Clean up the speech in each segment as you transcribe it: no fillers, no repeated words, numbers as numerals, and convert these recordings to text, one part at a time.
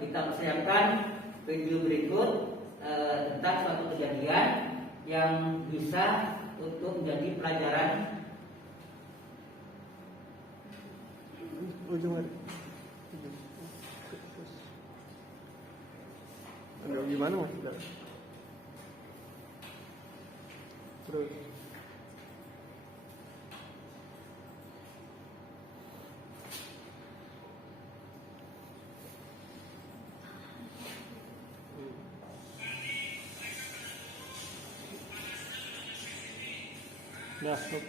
kita persiapkan video berikut tentang suatu kejadian yang bisa untuk menjadi pelajaran. Ujung hari. Anda gimana mas? Terus. Nah, stop.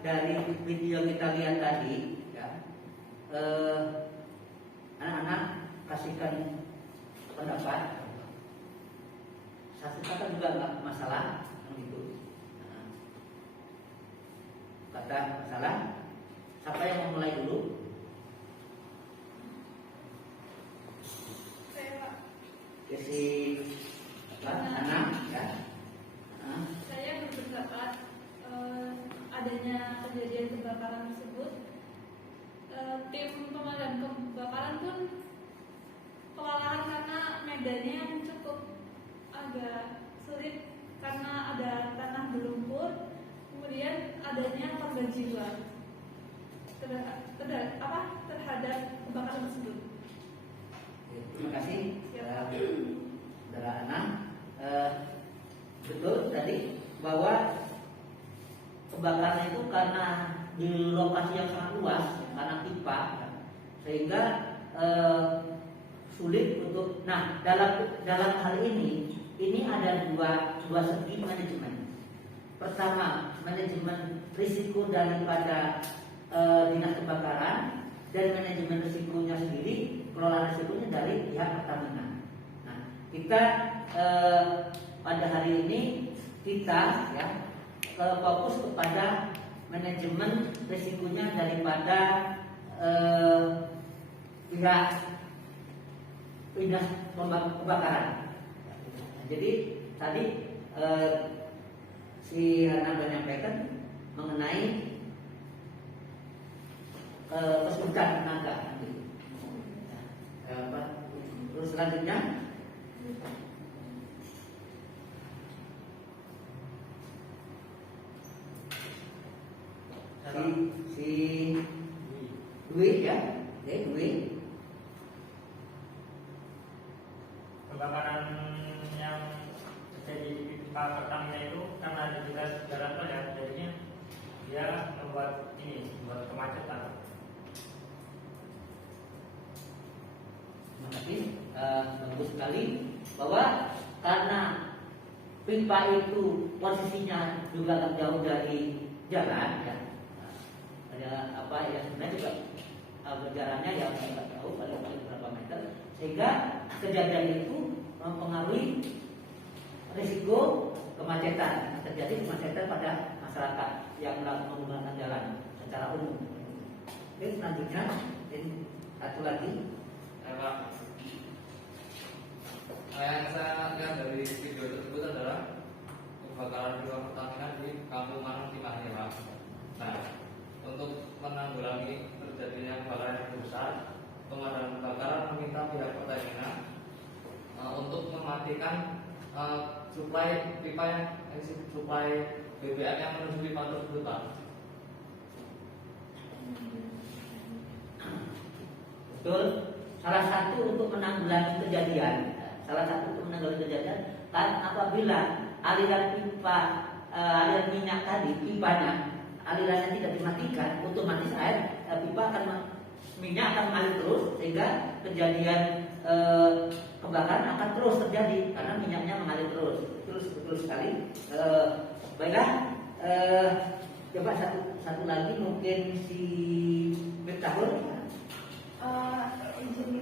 dari video kita lihat tadi, ya, anak-anak kasihkan pendapat. Satu kata juga nggak masalah, gitu. Kata masalah. Siapa yang mau mulai dulu? Si anak, ya. Saya berpendapat adanya kejadian kebakaran tersebut, tim pemadam kebakaran pun kewalahan karena medannya yang cukup agak sulit karena ada tanah berlumpur, kemudian adanya korban jiwa terhadap kebakaran tersebut. Terima kasih, saudara Ana. Betul tadi bahwa kebakaran itu karena di lokasi yang sangat luas, karena pipa, sehingga sulit untuk. Nah, dalam hal ini ada dua segi manajemen. Pertama, manajemen risiko daripada dinas kebakaran, dan manajemen risikonya sendiri, kelola risikonya dari pihak Pertamina. Nah, kita pada hari ini kita, ya, fokus kepada manajemen risikonya daripada pihak dinas kebakaran. Jadi tadi si Hana menyampaikan mengenai kesulitan tenaga. Terus selanjutnya si Dwi, ya, Dwi. Kebakaran yang terjadi di pipa Pertamina itu karena ada jelas jalan tol, ya, jadinya dia membuat kemacetan. Terima kasih, bagus sekali bahwa karena pipa itu posisinya juga tak jauh dari jalan, ya. Ada apa ya, sebenarnya juga berjalannya ya nggak tahu paling berapa meter, sehingga kejadian itu mempengaruhi risiko kemacetan, terjadi kemacetan pada masyarakat yang menggunakan jalan secara umum. Oke, selanjutnya ini satu lagi. Pak, yang saya lihat dari video tersebut adalah kebakaran pipa Pertamina di Kampung Manung Timahnya, Pak. Nah, untuk menanggulangi terjadinya kebakaran yang besar, pemadam kebakaran meminta pihak Pertamina untuk mematikan suplai pipa suplai BBM yang menuju pipa tersebut, Pak. Betul. Salah satu untuk menanggulangi kejadian, kan apabila aliran pipa, aliran minyak tadi, pipanya, alirannya tidak dimatikan, otomatis pipa minyak akan mengalir terus, sehingga kejadian kebakaran akan terus terjadi karena minyaknya mengalir terus. Betul sekali. Baiklah, coba satu lagi mungkin si Miftahul. Izin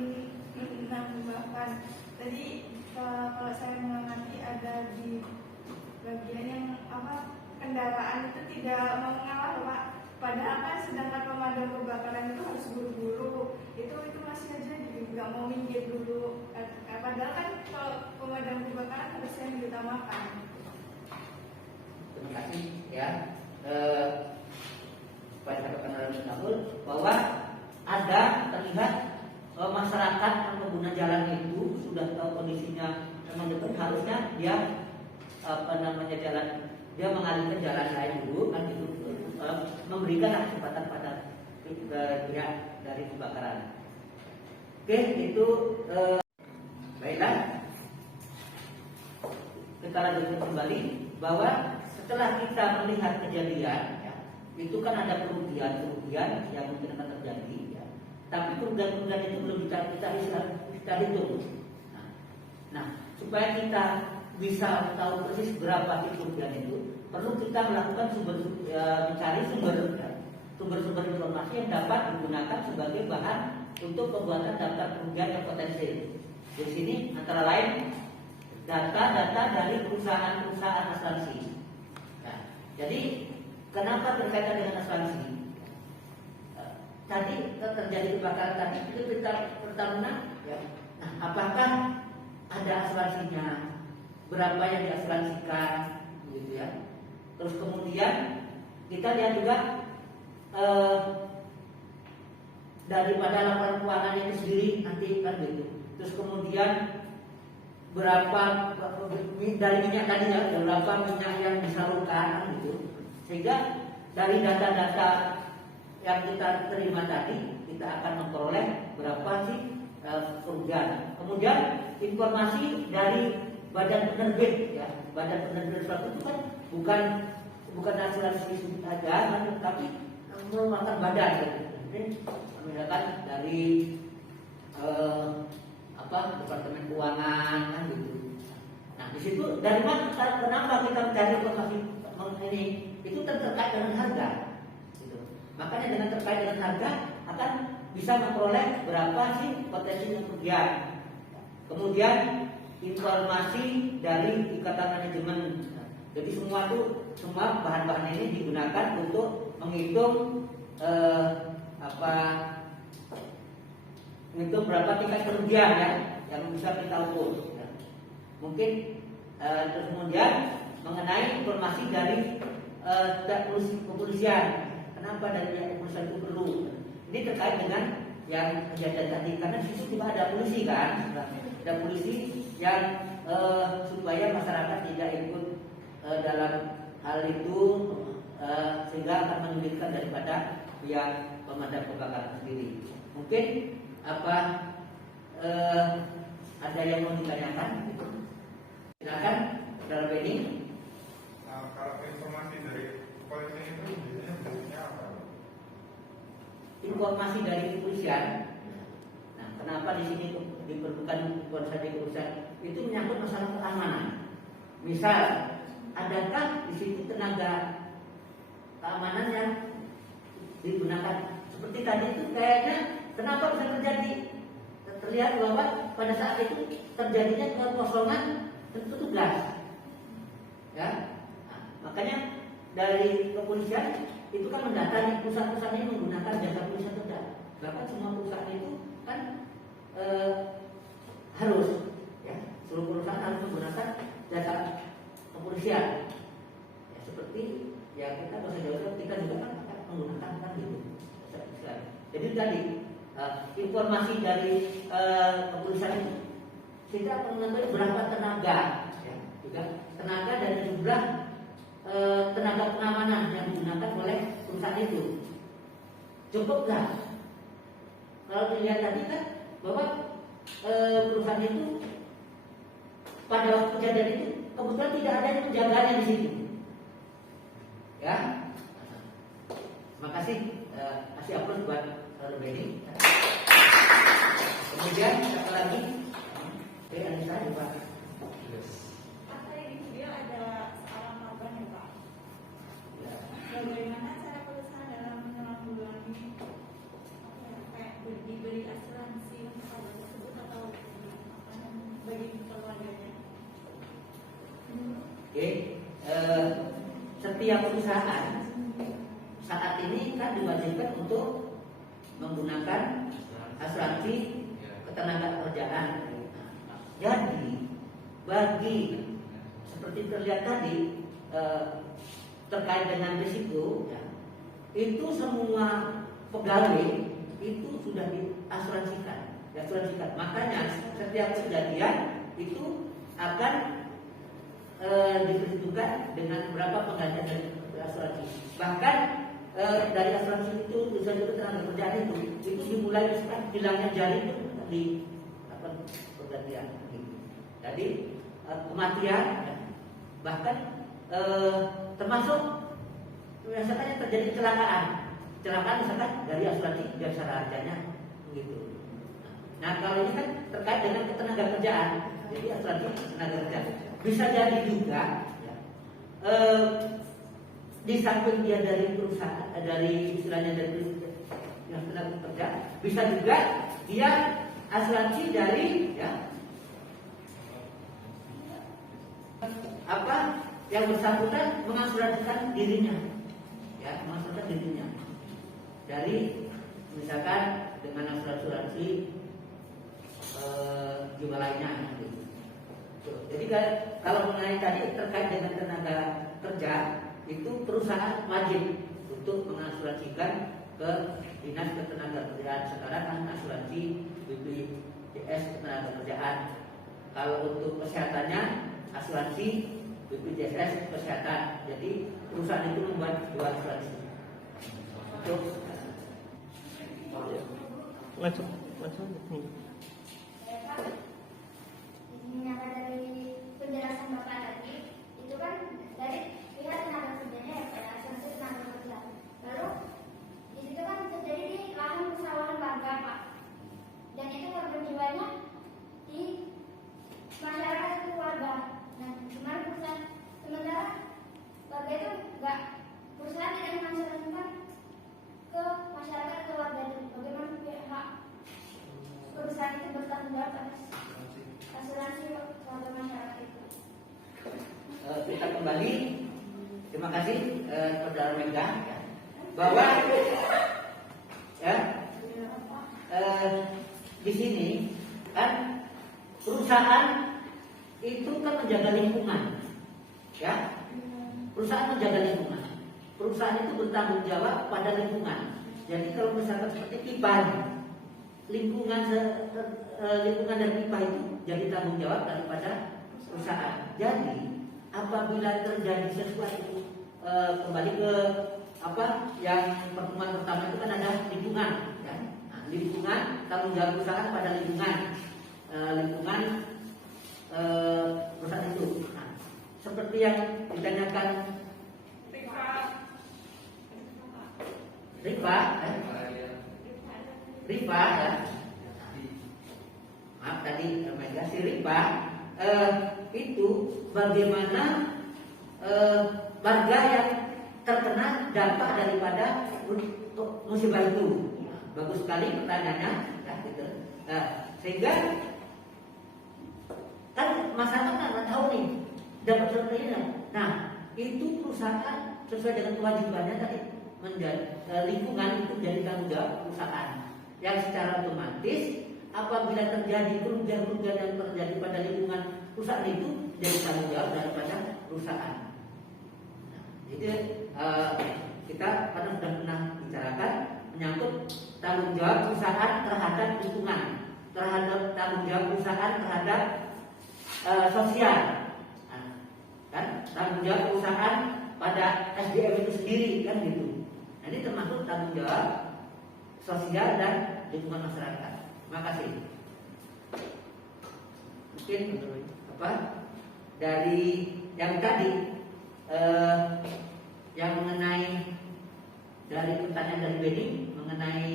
menambahkan tadi, kalau saya mengamati ada di bagian yang kendaraan itu tidak mengalah, Pak. Padahal kan sedangkan pemadam kebakaran itu harus buru-buru, itu masih aja nggak mau minggir dulu. Padahal kan kalau pemadam kebakaran harusnya yang diutamakan. Terima kasih, ya. Supaya dapat penjelasan bahwa ada terlihat masyarakat yang pengguna jalan itu sudah tahu kondisinya memang dekat, harusnya dia jalan, dia mengalihkan jalan lain dulu, kan itu memberikan kesempatan pada pihak dari kebakaran. Oke, itu baiklah. Kita lanjutkan kembali bahwa setelah kita melihat kejadian, ya, itu kan ada kerugian yang mungkin akan terjadi. Tapi kerugian itu belum kita hitung. Nah, supaya kita bisa tahu persis berapa titik kerugian itu, perlu kita melakukan mencari sumber-sumber informasi yang dapat digunakan sebagai bahan untuk pembuatan daftar kerugian yang potensial. Di sini antara lain data-data dari perusahaan-perusahaan asuransi. Nah, jadi kenapa berkaitan dengan asuransi? Tadi terjadi kebakaran tadi itu pertamina, ya. Nah, apakah ada asuransinya? Berapa yang diasuransikan, gitu ya? Terus kemudian kita lihat juga daripada laporan keuangan itu sendiri nanti kan gitu. Terus kemudian berapa dari minyak tadi ya, berapa minyak yang disalurkan gitu. Sehingga dari data-data yang kita terima tadi kita akan memperoleh berapa sih kerugian. Kemudian informasi dari badan penerbit ya, badan penerbit suatu itu kan bukan asuransi saja, tapi merupakan badan ya. Misalkan dari departemen keuangan kan gitu. Nah di situ dari mana kenapa kita mencari informasi ini itu terkait dengan harga. Makanya dengan terkait dengan harga akan bisa memperoleh berapa sih potensi kerugian. Kemudian informasi dari ikatan manajemen. Jadi semua bahan-bahan ini digunakan untuk menghitung menghitung berapa tingkat kerugian ya yang bisa kita ukur. Ya. Mungkin terus kemudian mengenai informasi dari kepolisian. Kenapa dari pihak kepolisian itu perlu? Ini terkait dengan yang kejadian tadi karena di situ juga ada polisi kan, ada polisi yang supaya masyarakat tidak ikut dalam hal itu sehingga akan menyulitkan daripada pihak pemadam kebakaran sendiri. Mungkin ada yang mau ditanyakan? Silakan, Saudara Benny. Kalau informasi dari polisi itu biasanya bentuknya apa? Informasi dari kepolisian. Nah, kenapa di sini diperlukan informasi dari kepolisian? Itu menyangkut masalah keamanan. Misal, adakah di situ tenaga keamanan yang digunakan? Seperti tadi itu kayaknya kenapa bisa terjadi? Terlihat bahwa pada saat itu terjadinya kekosongan petugas. Ya, nah, makanya dari kepolisian itu kan mendata perusahaan-perusahaan ini menggunakan jasa polisi tidak. Bahkan semua perusahaan itu kan harus, ya, seluruh perusahaan harus menggunakan jasa kepolisian. Ya, seperti ya kita kita juga kan menggunakan kan gitu. Jadi tadi informasi dari kepolisian itu kita akan mengetahui berapa tenaga, ya, juga tenaga dan jumlah tenaga pengamanan yang digunakan oleh perusahaan itu. Cukup nggak? Kalau dilihat tadi kan bahwa perusahaan itu pada waktu kejadian itu kebetulan tidak ada yang menjaganya di situ. Ya, terima kasih. Kasih aplaus buat Saudara Benny. Kemudian satu lagi, Anissa juga. Apa ini dia ada seorang korban ya Pak? Ya. Bagaimana cara perusahaan dalam menanggulangi kayak diberi asuransi untuk korban tersebut atau bagi keluarganya? Oke, setiap perusahaan saat ini kan diwajibkan untuk menggunakan asuransi ketenaga kerjaan. Jadi bagi seperti terlihat tadi terkait dengan risiko, ya, itu semua pegawai itu sudah diasuransikan. Makanya setiap kejadian itu akan diperhitungkan dengan berapa penggantian dari asuransi. Bahkan dari asuransi itu bisa juga tenaga kerjaan itu dimulai misalkan hilangnya jari itu di pergantian. Jadi kematian, ya, bahkan termasuk misalkan yang terjadi kecelakaan misalkan dari asuransi jasa harganya begitu. Nah kalau ini kan terkait dengan ketenaga kerjaan, jadi asuransi tenaga kerjaan. bisa jadi juga ya, di samping dia dari perusahaan, dari istilahnya dari yang tenaga kerja, bisa juga dia asuransi dari ya apa yang bersangkutan mengasuransikan dirinya, ya mengasuransikan dirinya dari misalkan dengan asuransi jiwa lainnya. Gitu. Jadi kalau mengenai tadi terkait dengan tenaga kerja, itu perusahaan wajib untuk mengasuransikan ke dinas ketenagakerjaan. Sekarang kan asuransi BPJS ketenagakerjaan. Kalau untuk kesehatannya asuransi BPJS kesehatan. Jadi perusahaan itu membuat dua asuransi. Untuk Langsung. Menyangka dari penjelasan Bapak tadi, itu kan dari pihak tenaga kerjanya ya Pak, asuransi tenaga kerja. Lalu di situ kan terjadi di lahan persawahan warga Pak, dan itu korban jiwanya di masyarakat itu warga. Nah, gimana perusahaan sementara warga itu enggak, perusahaan tidak mengasuransikan ke masyarakat atau warga itu, bagaimana pihak perusahaan itu bertanggung jawab atas asuransi warga masyarakat itu? Kita kembali, terima kasih Saudara Mega ya, bahwa ya di sini kan perusahaan itu kan menjaga lingkungan, ya perusahaan menjaga lingkungan, perusahaan itu bertanggung jawab pada lingkungan. Jadi kalau misalkan seperti pipa, lingkungan dan pipa itu jadi tanggung jawab daripada perusahaan. Jadi apabila terjadi sesuatu kembali ke apa yang pertemuan pertama itu kan ada lingkungan, ya? Nah, lingkungan tanggung jawab perusahaan pada lingkungan, perusahaan itu. Nah, seperti yang ditanyakan Rifa ya. Maaf tadi Mega si Rifa itu bagaimana warga yang terkena dampak daripada musibah itu. Bagus sekali pertanyaannya ya, gitu. Sehingga kan masyarakat nggak tahu nih dapat seperti ini. Nah itu perusahaan sesuai dengan kewajibannya tadi menjadi lingkungan itu jadi tanggung jawab perusahaan yang secara otomatis apabila terjadi kerugian-kerugian yang terjadi pada lingkungan perusahaan itu jadi tanggung jawab daripada perusahaan. Nah, jadi kita karena sudah pernah bicarakan menyangkut tanggung jawab perusahaan terhadap lingkungan, terhadap tanggung jawab perusahaan terhadap sosial, nah, kan tanggung jawab perusahaan pada SDM itu sendiri kan gitu. Nah, ini termasuk tanggung jawab sosial dan lingkungan masyarakat. Terima kasih. Mungkin apa dari yang tadi yang mengenai dari pertanyaan dari Benny mengenai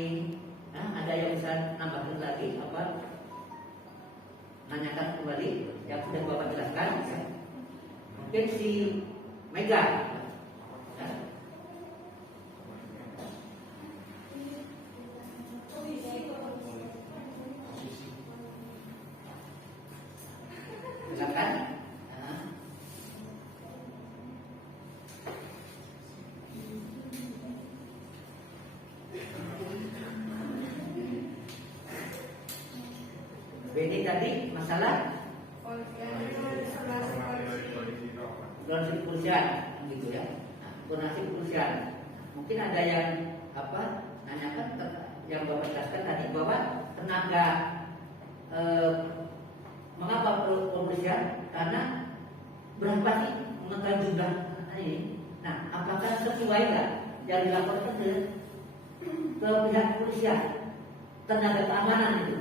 ada yang bisa nambahin lagi apa nanyakan kembali yang sudah Bapak jelaskan ya. Mungkin si Mega ya. Silakan. Ini tadi masalah koordinasi kepolisian gitu ya. Koordinasi kepolisian. Mungkin ada yang apa nanyakan yang Bapak jelaskan tadi bahwa tenaga mengapa perlu kepolisian? Karena berapa sih mengetahui jumlah ini? Nah, apakah sesuai nggak yang dilaporkan ke pihak kepolisian? Tenaga keamanan itu,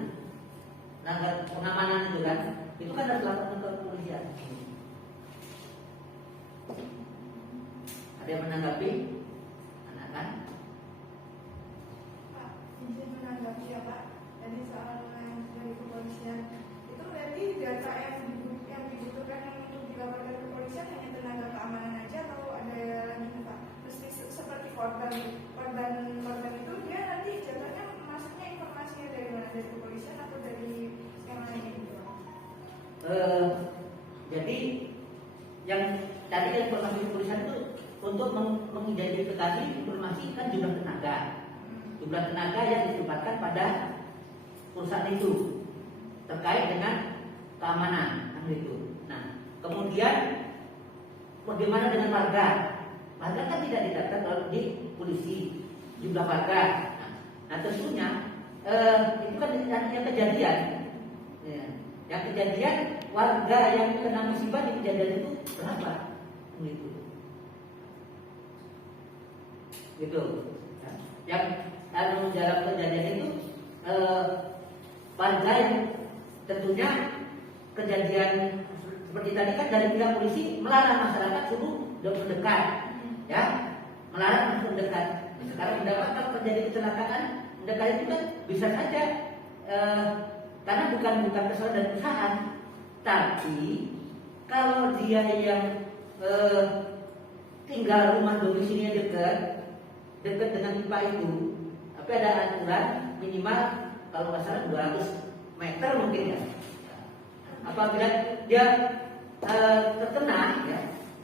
tenaga pengamanan itu kan, itu kan harus dilaporkan ke kepolisian. Ada yang menanggapi? Anak-anak? Pak, izin menanggapi ya Pak. Tadi soal yang dari kepolisian itu berarti data yang dibutuhkan untuk Jadi yang tadi informasi kepolisian itu untuk mengidentifikasi informasi kan jumlah tenaga yang ditempatkan pada perusahaan itu terkait dengan keamanan kan gitu. Nah, kemudian bagaimana dengan warga? Warga kan tidak didaftar kalau di polisi jumlah warga. Nah tentunya itu kan yang kejadian. Ya. Yang kejadian warga yang kena musibah di kejadian itu berapa? Gitu. Gitu. Ya. Yang dalam kejadian itu warga yang tentunya kejadian seperti tadi kan dari pihak polisi melarang masyarakat suruh mendekat, ya, melarang untuk mendekat. Sekarang mendapatkan terjadi kecelakaan, mendekat itu kan bisa saja karena bukan kesalahan dari perusahaan, tapi kalau dia yang tinggal rumah domisilinya dekat dengan pipa itu, tapi ada aturan minimal kalau nggak salah 200 meter mungkin ya. Apabila dia terkena, ya,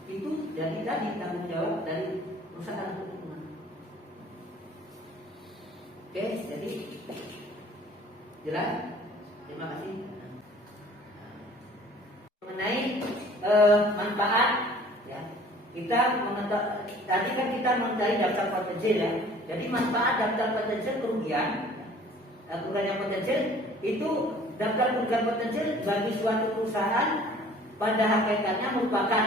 itu jadi tadi tanggung jawab dari perusahaan lingkungan. Oke, jadi jelas. Terima kasih. Mengenai manfaat, ya, kita tadi kan kita mencari daftar potensial, ya. Jadi manfaat daftar potensial kerugian yang potensial itu daftar kerugian potensial bagi suatu perusahaan pada hakikatnya merupakan,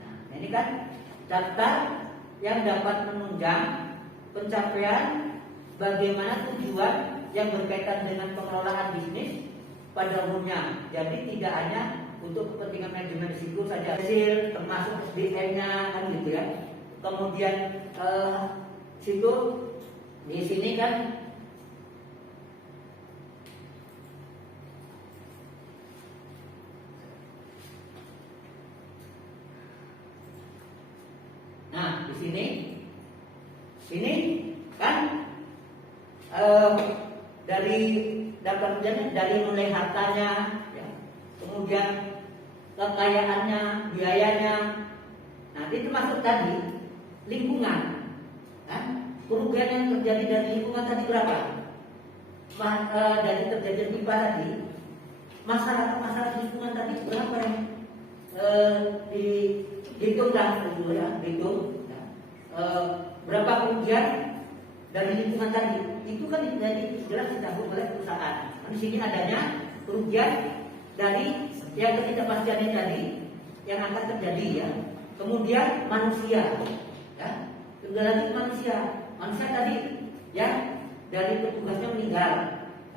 nah, ini kan daftar yang dapat menunjang pencapaian bagaimana tujuan yang berkaitan dengan pengelolaan bisnis pada umumnya. Jadi tidak hanya untuk kepentingan manajemen risiko saja, hasil termasuk SDM-nya kan gitu ya. Kemudian situ di sini kan Ini kan dari daftar kerjanya dari mulai hartanya, ya, kemudian kekayaannya, biayanya. Nah, itu masuk tadi lingkungan. Kan? Kerugian yang terjadi dari lingkungan tadi berapa? Dari terjadi pipa tadi, masalah lingkungan tadi berapa yang dihitung dulu ya, dihitung. Berapa kerugian dari lingkungan tadi itu kan jadi jelas ditanggung oleh perusahaan. Di sini adanya kerugian dari yang ketidakpastiannya tadi yang akan terjadi, ya. Kemudian manusia, ya. Lagi manusia tadi yang dari petugasnya meninggal,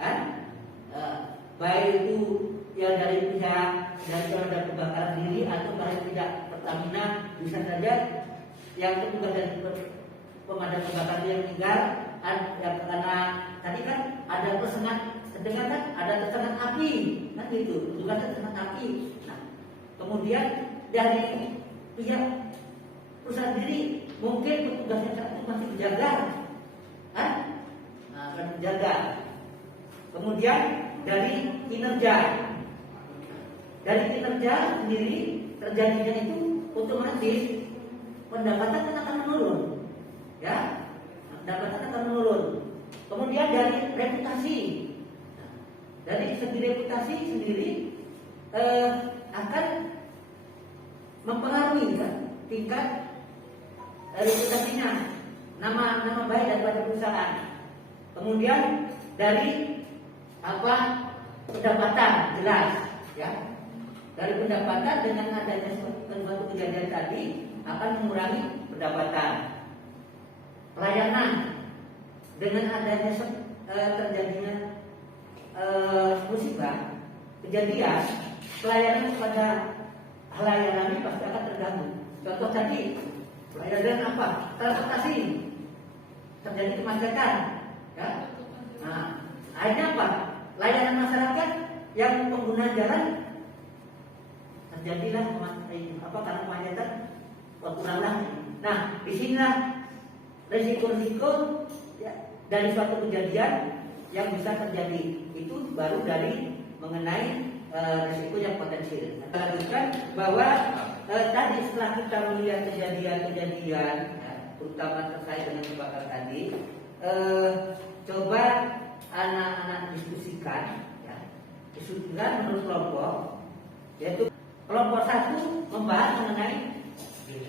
kan? Baik itu ya dari pihak dari terhadap kebakaran diri atau dari tidak Pertamina, bisa saja yang petugas dari pemadam kebakaran yang meninggal ya, karena tadi kan ada tersengat api, kan gitu, petugasnya tersengat api. Nah, kemudian dari pihak perusahaan sendiri mungkin petugasnya saat itu masih menjaga, kan? Nah, akan menjaga. Kemudian dari kinerja sendiri terjadinya itu otomatis pendapatan akan menurun, ya, pendapatan akan menurun. Kemudian dari reputasi, dari segi reputasi sendiri akan mempengaruhi, kan, tingkat reputasinya, nama baik daripada perusahaan. Kemudian dari pendapatan jelas, ya. Dari pendapatan dengan adanya suatu kejadian tadi akan mengurangi pendapatan. Pelayanan dengan adanya terjadinya musibah, kejadian, pelayanan kepada halayak pasti akan terganggu. Contoh tadi, pelayanan apa? Transportasi, terjadi kemacetan, ya. Nah, akhirnya apa? Layanan masyarakat yang pengguna jalan terjadilah karena kemacetan berkuranglah. Nah, disinilah risiko-risiko, ya, dari suatu kejadian yang bisa terjadi itu baru dari mengenai risiko yang potensial. Kita lanjutkan bahwa tadi setelah kita melihat kejadian-kejadian, ya, terutama terkait dengan kebakaran tadi, coba anak-anak diskusikan, ya, diskusikan menurut kelompok, yaitu kelompok 1 membahas mengenai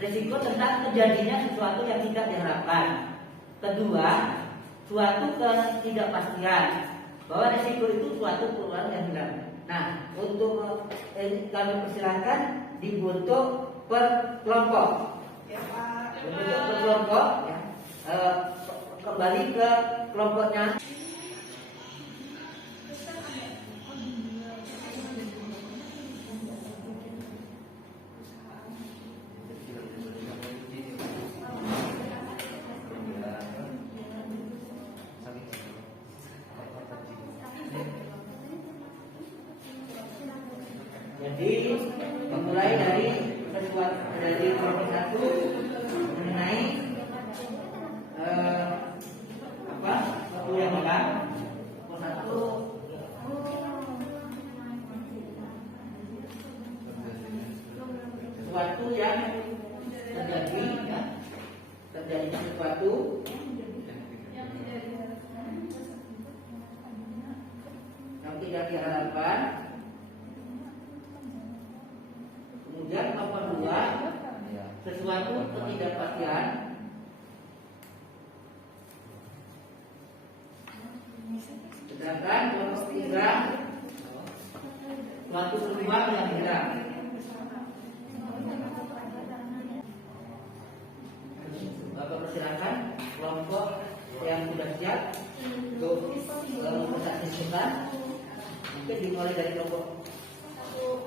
risiko tentang terjadinya sesuatu yang tidak diharapkan. Kedua, suatu ketidakpastian bahwa risiko itu suatu peluang yang hilang. Nah, untuk kami persilahkan dibentuk per kelompok. Ya Pak. Dibentuk per kelompok, ya. Kembali ke kelompoknya. Jadi memulai dari kelompok 1 mengenai suatu yang hilang. Kelompok 1 sesuatu yang terjadi, ya, terjadinya sesuatu yang tidak diharapkan. Kemudian nomor 2, sesuatu ketidakpastian. Sedangkan nomor 3, suatu peluang yang hilang. Bapak persilakan kelompok yang sudah siap untuk mempresentasikan. Mungkin dimulai dari kelompok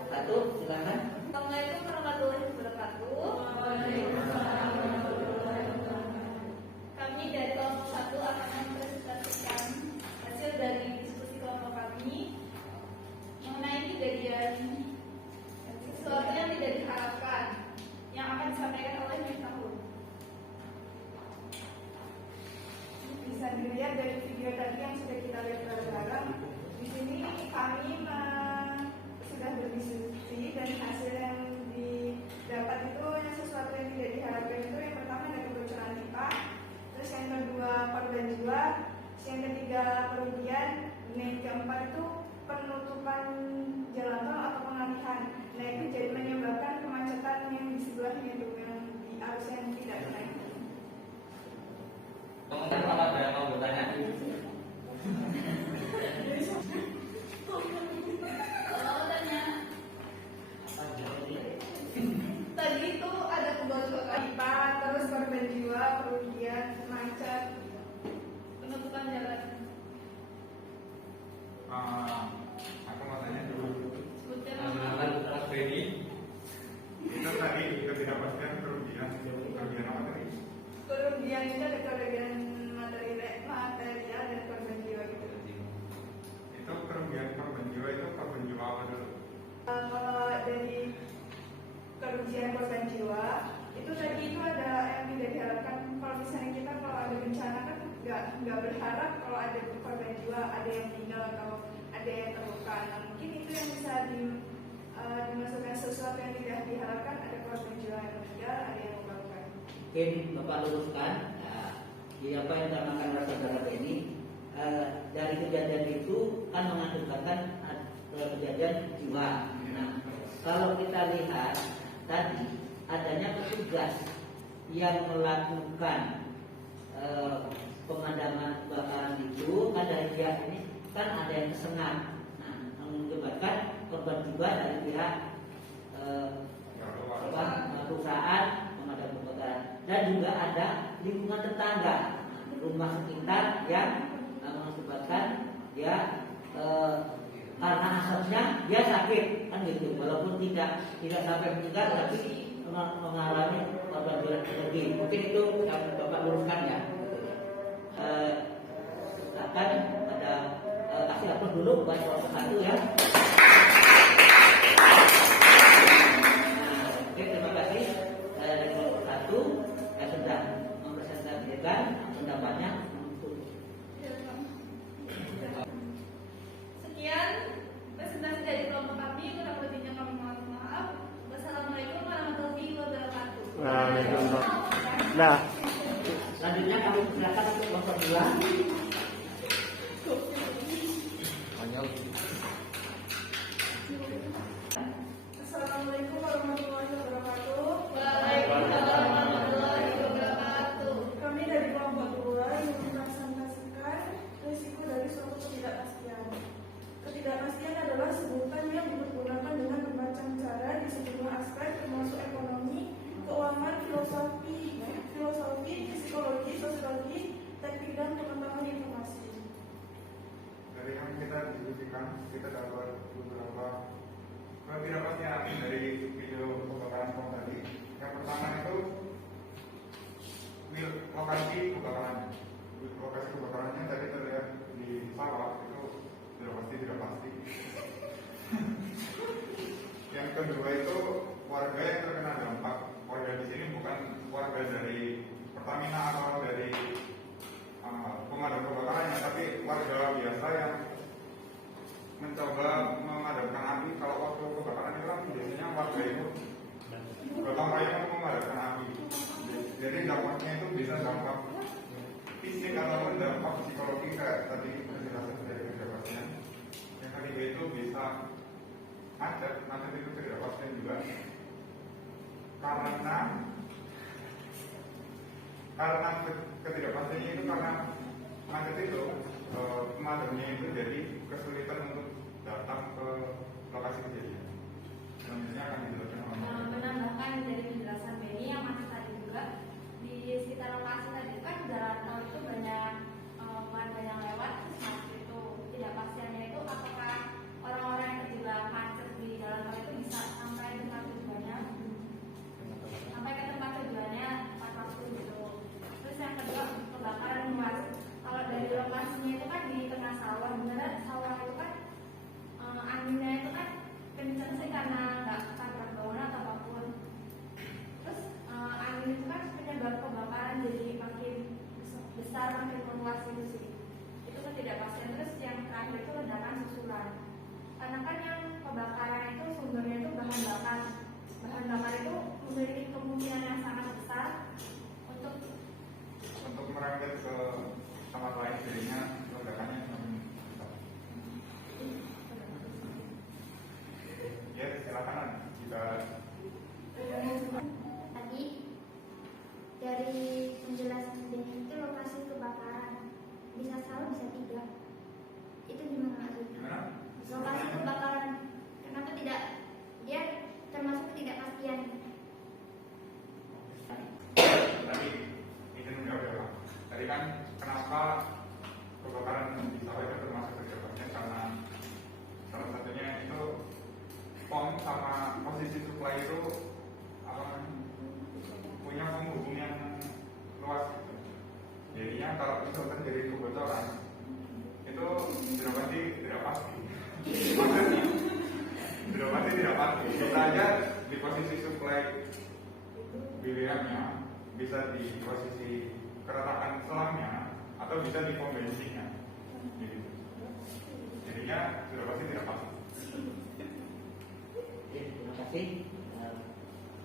1, silakan. Assalamualaikum warahmatullahi wabarakatuh. Kami dari kelompok 1 akan mempresentasikan hasil dari diskusi kelompok kami mengenai kejadian sesuatu yang tidak diharapkan yang akan disampaikan oleh Miftahul. Bisa dilihat dari video tadi yang sudah kita lihat bareng-bareng. Di sini kami sudah berdiskusi dan hasil yang didapat itu yang sesuatu yang tidak diharapkan itu yang pertama ada kebocoran pipa, terus yang kedua korban jiwa, yang ketiga kerugian, dan yang keempat itu penutupan jalan tol atau pengalihan. Nah itu jadi menyebabkan kemacetan yang di sebelahnya itu yang di arus yang tidak naik. Komentar kalau ada yang mau bertanya. Tadi itu ada kebocoran pipa, terus korban jiwa, kerugian, macet, Penutupan jalan. Aku mau tanya dulu. Sebutkan Menggunakan alat Benny. Itu tadi ketidakpastian kerugian apa tadi? kerugian itu ada kerugian material dan korban jiwa gitu. Itu kerugian korban jiwa itu korban jiwa apa dulu? Kalau dari kerugian korban jiwa itu tadi itu ada yang tidak diharapkan. Kalau misalnya kita kalau ada bencana kan nggak berharap kalau ada korban jiwa, ada yang meninggal atau ada yang terluka. Nah, mungkin itu yang bisa dimasukkan sesuatu yang tidak diharapkan, ada korban jiwa yang meninggal, ada yang luka. Mungkin Bapak luruskan, di apa yang dinamakan rasa darah ini, dari kejadian itu kan mengakibatkan kejadian jiwa. Nah, kalau kita lihat tadi adanya petugas yang melakukan pemadaman kebakaran itu kan dari pihak ini kan ada yang kesengat, nah mengakibatkan korban jiwa dari pihak perusahaan pemadam kebakaran dan juga ada lingkungan tetangga, rumah sekitar yang mengakibatkan dia karena asapnya dia sakit kan gitu, walaupun tidak sampai meninggal tapi mengalami korban jiwa lebih. Mungkin itu yang Bapak luruskan ya. Akan ada kasih atur dulu buat kelompok 1 ya. Oke, terima kasih dari kelompok 1 yang sudah mempresentasikan pendapatnya. Sekian presentasi dari kelompok Nah, Selanjutnya kami persilakan untuk kelompok 2. Assalamualaikum warahmatullahi wabarakatuh. Waalaikumsalam warahmatullahi wabarakatuh. Kami dari kelompok 2 ingin mempresentasikan risiko dari suatu ketidakpastian. Ketidakpastian adalah sebutan yang dipergunakan dengan bermacam cara di sejumlah aspek termasuk ekonomi, keuangan, filosofi, psikologi, sosiologi, teknik dan pengetahuan informasi. Dari yang kita diskusikan, kita dapat beberapa ketidakpastian dari video kebakaran bom tadi. Yang pertama itu lokasi kebakarannya. Lokasi kebakarannya tadi terlihat di sawah, itu tidak pasti. Yang kedua itu warga yang terkena dampak. Warga di sini bukan warga dari Pertamina atau dari pemadam kebakarannya, tapi warga biasa yang mencoba memadamkan api. Kalau waktu kebakaran itu kan biasanya warga itu gotong royong memadamkan api. Jadi dampaknya itu bisa dampak fisik ataupun dampak psikologi kayak tadi penjelasan dari ketidakpastian. Yang ketiga itu bisa macet itu ketidakpastian juga. Karena ketidakpastiannya itu karena macet itu pemadamnya itu jadi kesulitan untuk datang ke lokasi kejadian. Selanjutnya akan dijelaskan oleh Menambahkan dari penjelasan Benny yang masih tadi juga, di sekitar lokasi tadi kan jalan tol itu banyak warga yang lewat, terus macet itu. Ketidakpastiannya itu apakah orang-orang yang terjebak macet di jalan tol itu bisa sampai ke tempat tujuannya tepat waktu gitu. Terus yang kedua, kebakaran luas. Kalau dari lokasinya itu kan di tengah sawah, beneran sawah itu kan anginnya itu kan kenceng sih karena nggak tabrak bangunan atau apapun. Terus angin itu kan penyebab kebakaran jadi makin besar, makin meluas itu sih. Itu ketidakpastian. Terus yang terakhir itu ledakan susulan. Karena kan yang kebakaran itu sumbernya itu bahan bakar. Bahan bakar itu memiliki kemungkinan yang sangat besar untuk merembet ke tempat lain, jadinya ledakannya semakin besar. Ya, silakan jika tadi dari penjelasan Benny itu lokasi kebakaran bisa salah bisa tidak. Itu gimana Mas? gimana? Lokasi kebakaran kenapa tidak dia termasuk ketidakpastian? Tadi izin menjawab ya Pak. Tadi kan kenapa kebakaran di sawah itu termasuk ketidakpastian, karena salah satunya itu pom sama posisi supply itu punya penghubung yang luas gitu. Jadinya kalau itu terjadi kebocoran itu tidak pasti tidak pasti. Maksudnya tidak pasti tidak pasti. Bisa aja di posisi supply BBM-nya, bisa di posisi keretakan selangnya, atau bisa di pom bensinnya. Gitu. Jadinya sudah pasti tidak pasti. Oke, terima kasih.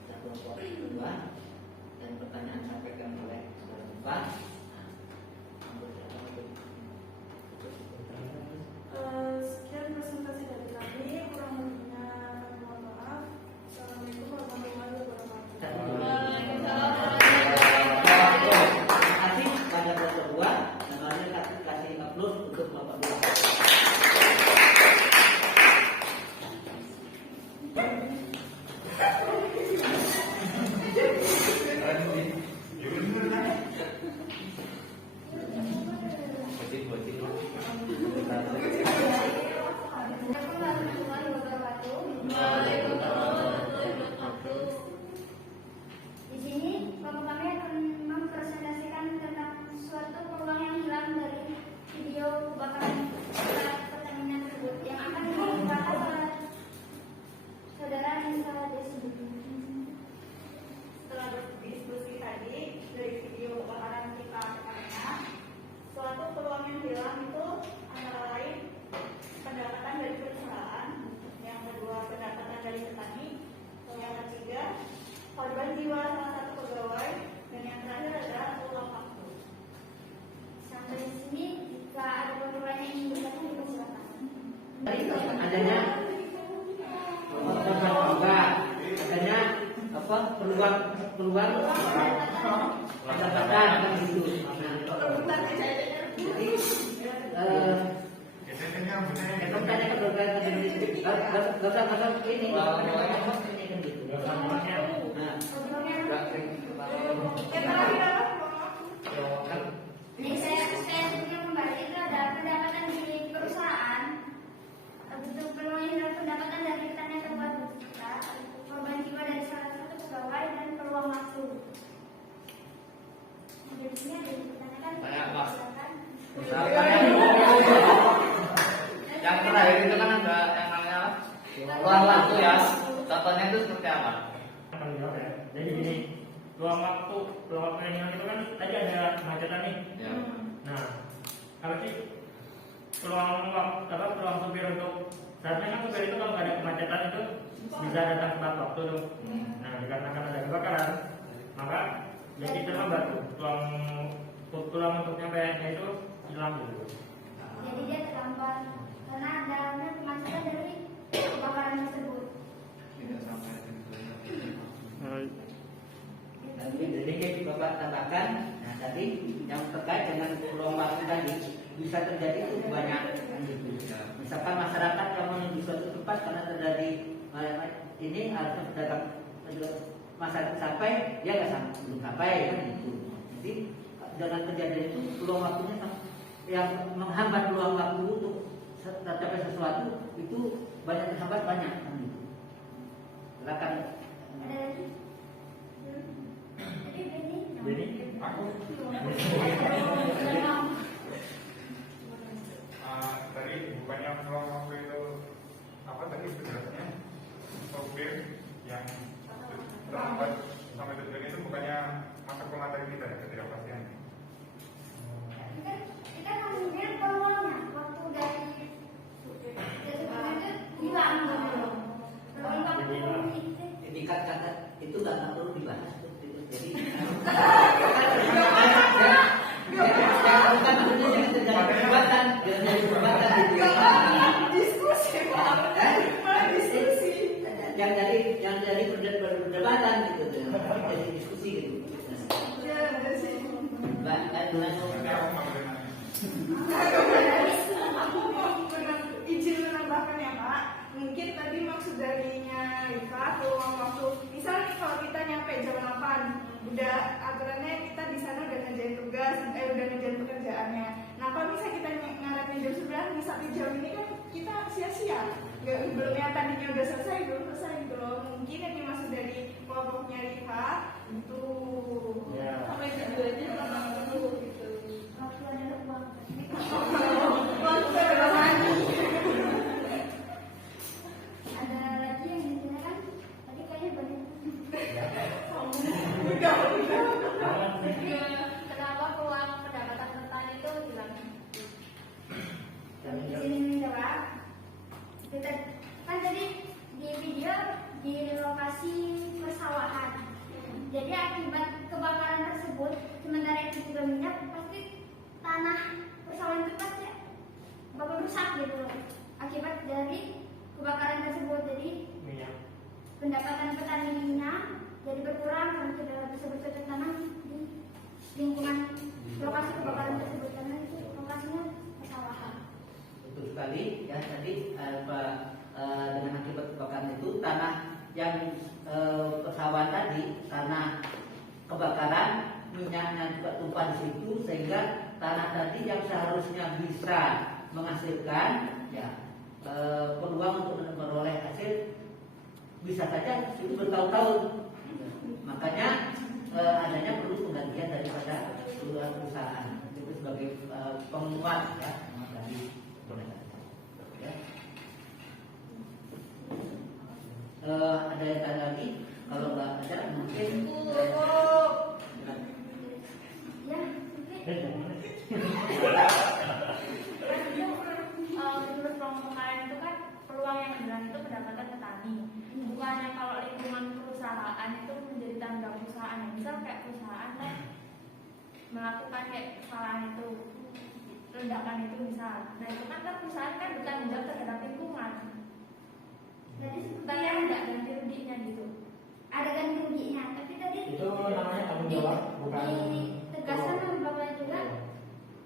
Kita kelompok 2 dan pertanyaan disampaikan oleh saudara Bupati. Sekian presentasi dari kami. Kurang lebihnya kami mohon maaf. Assalamualaikum warahmatullahi wabarakatuh. Waalaikumsalam. Terima kasih pada kelompok 2. Namanya kasih upload untuk kelompok 2. apa peluang pendapatan kan gitu. Nah, jadi Biasanya benar emang tanya ke berkaitan dengan ini kan gitu. Nah, Jadi saya punya kembali itu ada pendapatan di perusahaan. Untuk peluang pendapatan dari petani atau buat kita, korban jiwa dari salah satu pegawai dan peluang waktu. Jadi di sini ada dipertanyakan Yang terakhir itu kan ada yang namanya ruang waktu ya. Contohnya itu seperti apa? Akan jawab ya. Jadi gini, peluang waktu yang hilang itu kan tadi ada kemacetan nih. Ya. Nah, kalau sih peluang supir untuk seharusnya kan supir itu kalau nggak ada kemacetan itu bisa datang tepat waktu tuh. Nah, dikarenakan ada kebakaran, maka jadi terlambat tuh. Peluang untuk nyampainya itu hilang gitu. Jadi dia terlambat karena adanya kemacetan dari kebakaran tersebut. Tidak sampai jadi kayak Bapak tambahkan, nah tadi yang terkait dengan peluang waktu tadi bisa terjadi itu banyak kan gitu. Misalkan masyarakat yang menuju suatu tempat karena terjadi ini harus datang masyarakat sampai, dia nggak belum sampai kan gitu. Jadi dengan kejadian itu peluang waktunya yang menghambat peluang waktu untuk tercapai sesuatu itu banyak terhambat banyak kan gitu. Silakan. Ada lagi? Jadi aku tadi bukannya peluang waktu itu apa tadi sebenarnya sopir yang terlambat sampai tujuan itu bukannya masuk ke materi kita ya ketidakpastian. Kita mengambil peluangnya waktu dari sebelumnya itu hilang peluang waktu Jadi kata itu nggak perlu dibahas. Jadi bukan maksudnya jangan terjadi perdebatan, jangan jadi perdebatan gitu. Diskusi Pak. Malah diskusi. Yang jadi perdebatan gitu, jadi diskusi gitu. Ya, ada sih. Mbak, Berarti aku nggak boleh nanya. Aku mau izin menambahkan ya Pak. Mungkin tadi maksud darinya Rifa peluang waktu. Misalnya kalau kita nyampe jam 8, udah aturannya kita di sana udah ngerjain tugas, udah ngerjain pekerjaannya. Nah kalau misalnya kita ngarepin jam 9, nih satu jam ini kan kita sia-sia. Belum yang tadinya udah selesai, belum selesai gitu loh. Mungkin yang dimaksud dari kelompoknya Rifa itu sampai tujuannya memang itu gitu. waktu adalah uang. Waktu adalah money. Ada lagi yang ditanyakan? Tadi kayaknya banyak. Udah. Kenapa peluang pendapatan petani itu hilang? Di sini jawab. Kita kan tadi di video di lokasi persawahan. Jadi akibat kebakaran tersebut, sementara itu juga minyak, pasti tanah persawahan itu pasti bakal rusak gitu loh. Akibat dari kebakaran tersebut, jadi minyak. pendapatan petaninya jadi berkurang karena tidak bisa bercocok tanam di lingkungan lokasi kebakaran tersebut karena itu lokasinya persawahan. Betul sekali ya tadi dengan akibat kebakaran itu tanah yang persawahan tadi karena kebakaran minyaknya juga tumpah di situ sehingga tanah tadi yang seharusnya bisa menghasilkan ya peluang untuk memperoleh hasil bisa saja itu bertahun-tahun. Makanya adanya perlu penggantian daripada perusahaan itu sebagai penguat ya dari ya. Ada yang tanya lagi? Kalau nggak ada mungkin Ya, Menurut pemekaran itu kan peluang yang hilang itu pendapatan petani. Bukannya kalau lingkungan perusahaan itu menjadi tanggung perusahaan. Misal kayak perusahaan kan melakukan kayak kesalahan itu, ledakan itu misal. Nah itu kan perusahaan kan bertanggung jawab terhadap lingkungan. jadi Bukannya nggak ganti ruginya gitu. ada ganti ruginya. Tapi tadi Itu namanya tanggung jawab, bukan ditegaskan sama Bapak juga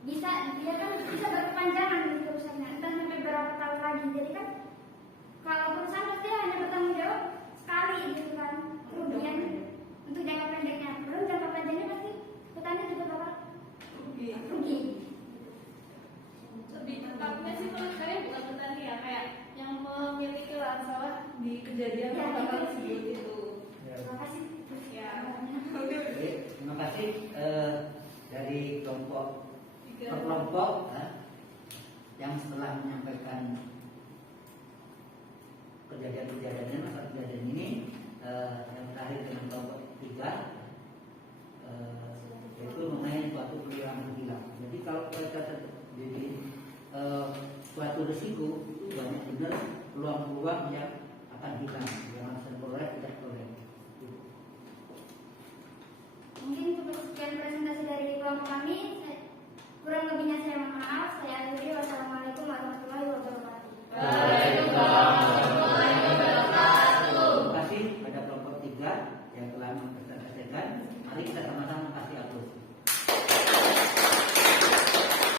bisa dia kan bisa berkepanjangan gitu urusannya entah sampai berapa tahun lagi. Jadi kan kalau perusahaan pasti hanya bertanggung jawab sekali gitu kan kerugian untuk jangka pendeknya. Belum jangka panjangnya pasti petani juga bakal rugi. Lebih tepatnya sih menurut saya bukan petani ya, kayak yang memiliki lahan sawah di kejadian Ya, bakal itu. seperti itu. Terima kasih. Ya. Oke, terima kasih dari kelompok Tiga. per kelompok yang setelah menyampaikan kejadian-kejadiannya, masa kejadian ini yang terakhir dengan kelompok 3 yaitu mengenai suatu perilaku hilang. Jadi kalau kita jadi suatu risiko itu banyak benar peluang-peluang yang akan hilang, yang harus diperoleh tidak peroleh. Mungkin cukup sekian presentasi dari kelompok kami. Kurang lebihnya saya mohon maaf. Saya akhiri. Wassalamualaikum warahmatullahi wabarakatuh. Terima kasih pada kelompok 3 yang telah mempresentasikan